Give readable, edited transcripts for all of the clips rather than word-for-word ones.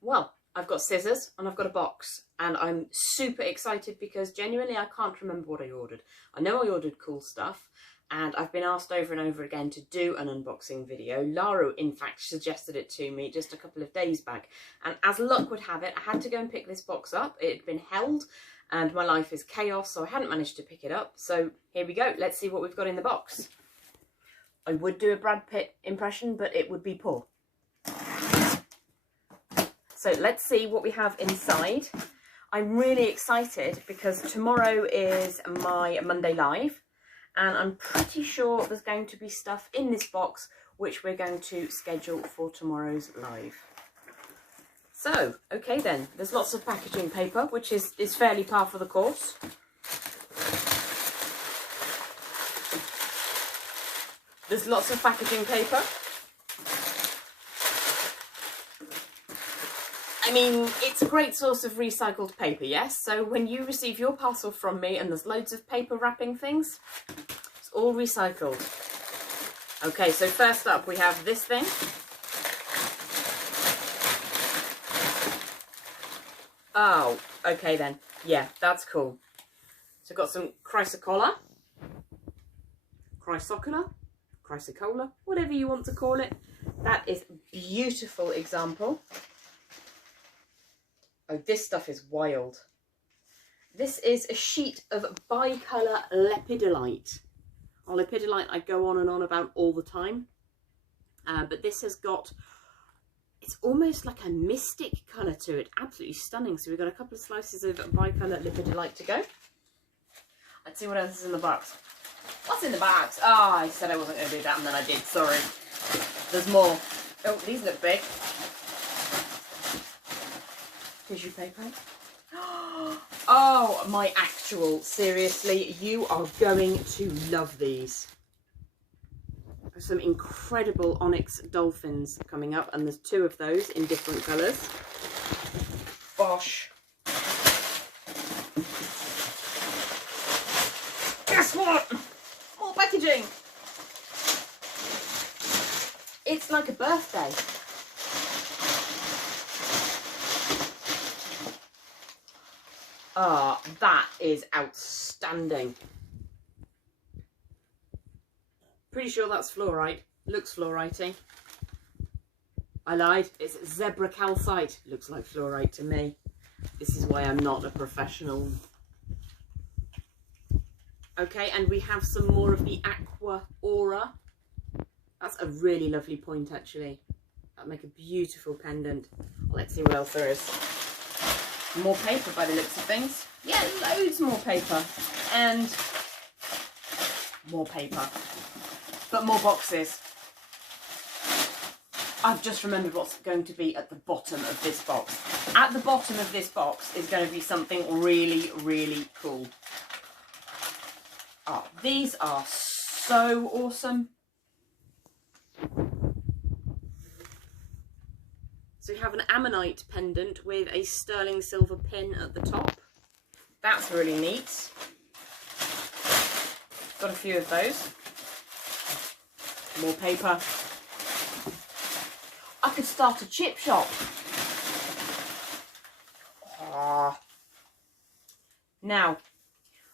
Well, I've got scissors and I've got a box, and I'm super excited because genuinely I can't remember what I ordered. I know I ordered cool stuff, and I've been asked over and over again to do an unboxing video. Lara, in fact, suggested it to me just a couple of days back, and as luck would have it, I had to go and pick this box up. It had been held and my life is chaos, so I hadn't managed to pick it up. So here we go. Let's see what we've got in the box. I would do a Brad Pitt impression, but it would be poor. So let's see what we have inside. I'm really excited because tomorrow is my Monday Live, and I'm pretty sure there's going to be stuff in this box which we're going to schedule for tomorrow's live. So, okay then, there's lots of packaging paper, which is fairly par for the course. There's lots of packaging paper. I mean, it's a great source of recycled paper, yes? So when you receive your parcel from me and there's loads of paper wrapping things, it's all recycled. Okay, so first up we have this thing. Oh, okay then. Yeah, that's cool. So I've got some chrysocolla, chrysocolla, whatever you want to call it. That is a beautiful example. Oh, this stuff is wild. This is a sheet of bicolour lepidolite. Oh, lepidolite I go on and on about all the time. But this has got, it's almost like a mystic colour to it. Absolutely stunning. So we've got a couple of slices of bicolour lepidolite to go. Let's see what else is in the box. What's in the box? Oh, I said I wasn't going to do that and then I did. Sorry. There's more. Oh, these look big. Tissue paper. Oh, my actual, seriously, you are going to love these. There's some incredible onyx dolphins coming up, and there's two of those in different colours. Bosh. Guess what? More packaging. It's like a birthday. Ah, that is outstanding. Pretty sure that's fluorite. Looks fluoritey. I lied. It's zebra calcite. Looks like fluorite to me. This is why I'm not a professional. Okay, and we have some more of the aqua aura. That's a really lovely point, actually. That'll make a beautiful pendant. Let's see what else there is. More paper by the looks of things. Yeah, loads more paper. And more paper. But more boxes. I've just remembered what's going to be at the bottom of this box. At the bottom of this box is going to be something really, really cool. Oh, these are so awesome. So we have an ammonite pendant with a sterling silver pin at the top. That's really neat. Got a few of those. More paper. I could start a chip shop. Ah. Now,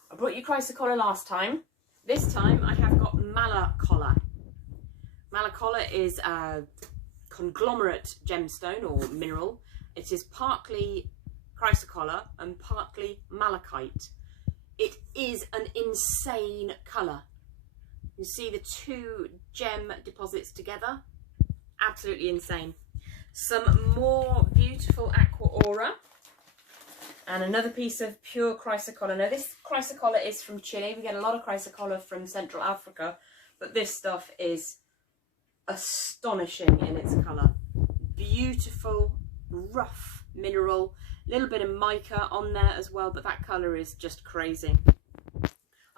I brought you chrysocolla last time. This time I have got malacolla. Malacolla is a conglomerate gemstone or mineral. It is partly chrysocolla and partly malachite. It is an insane colour. You see the two gem deposits together. Absolutely insane. Some more beautiful aqua aura. And another piece of pure chrysocolla. Now this chrysocolla is from Chile. We get a lot of chrysocolla from Central Africa. But this stuff is astonishing in its colour. Beautiful, rough mineral. A little bit of mica on there as well. But that colour is just crazy.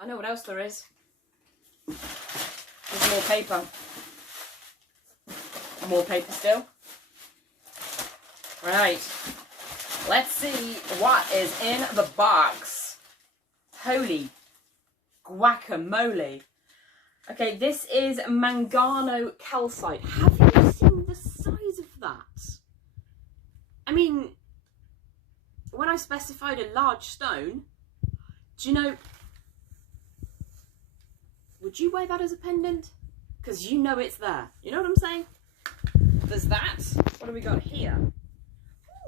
I know what else there is. There's more paper. More paper still. Right. Let's see what is in the box. Holy guacamole. Okay, this is mangano calcite. Have you seen the size of that? I mean, specified a large stone, do you know, would you wear that as a pendant? Because you know it's there. You know what I'm saying? There's that. What do we got here?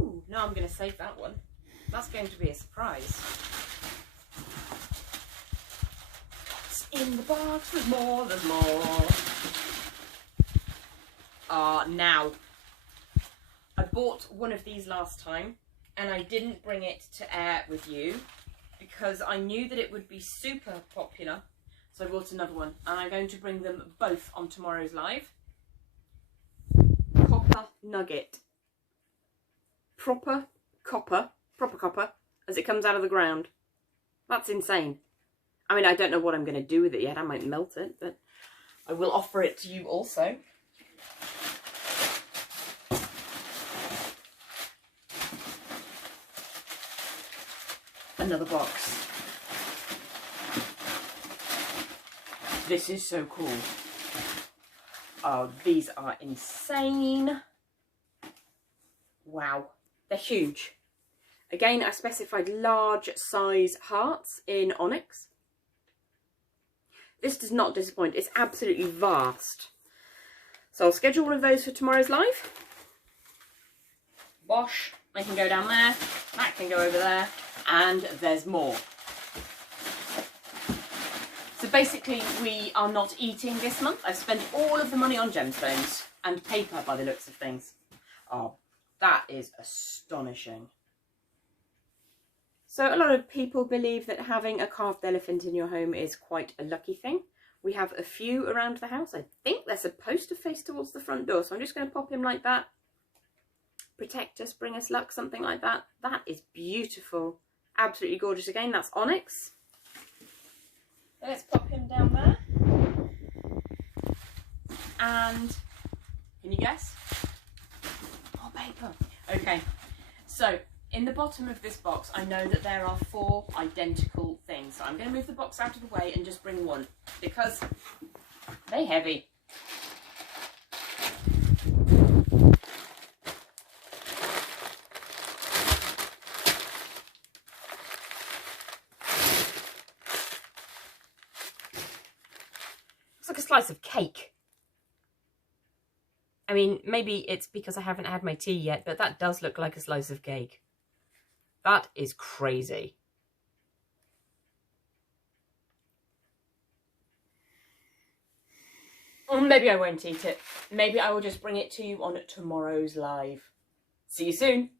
Ooh, no, I'm going to save that one. That's going to be a surprise. What's in the box? There's more, there's more. Now, I bought one of these last time and I didn't bring it to air with you because I knew that it would be super popular. So I bought another one and I'm going to bring them both on tomorrow's live. Copper nugget. Proper copper as it comes out of the ground. That's insane. I mean, I don't know what I'm going to do with it yet. I might melt it, but I will offer it to you also. Another box. This is so cool. Oh, these are insane. Wow, they're huge. Again, I specified large size hearts in onyx. This does not disappoint. It's absolutely vast. So I'll schedule one of those for tomorrow's live. Wash, they can go down there. That can go over there. And there's more. So basically, we are not eating this month. I've spent all of the money on gemstones and paper by the looks of things. Oh, that is astonishing. So a lot of people believe that having a carved elephant in your home is quite a lucky thing. We have a few around the house. I think they're supposed to face towards the front door. So I'm just going to pop him like that. Protect us, bring us luck, something like that. That is beautiful. Absolutely gorgeous. Again, that's onyx. Let's pop him down there. And can you guess? Oh, paper. Okay, so in the bottom of this box, I know that there are 4 identical things. So I'm going to move the box out of the way and just bring one because they're heavy. Like a slice of cake. I mean, maybe it's because I haven't had my tea yet, but that does look like a slice of cake. That is crazy. Or maybe I won't eat it. Maybe I will just bring it to you on tomorrow's live. See you soon.